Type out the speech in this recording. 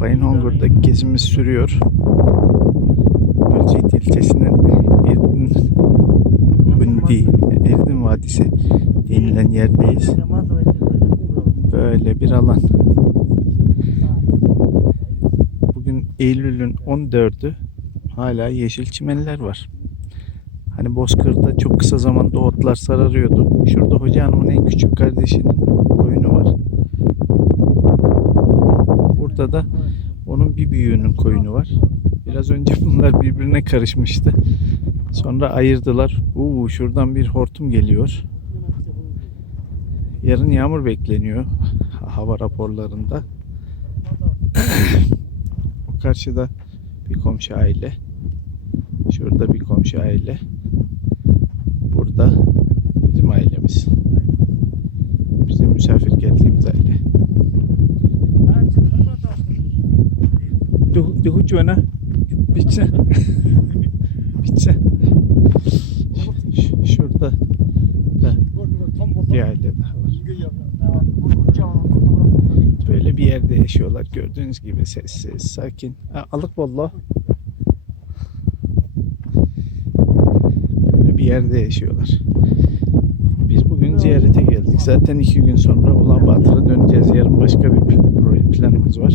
Bayın Hongur'daki gezimiz sürüyor. Özciyet ilçesinin Erdin, Ündi, Erdin Vadisi denilen yerdeyiz. Böyle bir alan. Bugün Eylül'ün 14'ü hala yeşil çimenler var. Hani Bozkır'da çok kısa zamanda otlar sararıyordu. Şurada Hoca Hanım'ın en küçük kardeşinin da onun bir büyüğünün koyunu var. Biraz önce bunlar birbirine karışmıştı. Sonra ayırdılar. Uuu şuradan bir hortum geliyor. Yarın yağmur bekleniyor hava raporlarında. o karşıda bir komşu aile. Şurada bir komşu aile. Hucuna. Bitse. Bitse. Şurada da bir aile daha var. Böyle bir yerde yaşıyorlar. Gördüğünüz gibi sessiz, sakin. Ha, alık valla. Böyle bir yerde yaşıyorlar. Biz bugün ziyarete geldik. Zaten iki gün sonra Ulanbaatar'a döneceğiz. Yarın başka bir planımız var.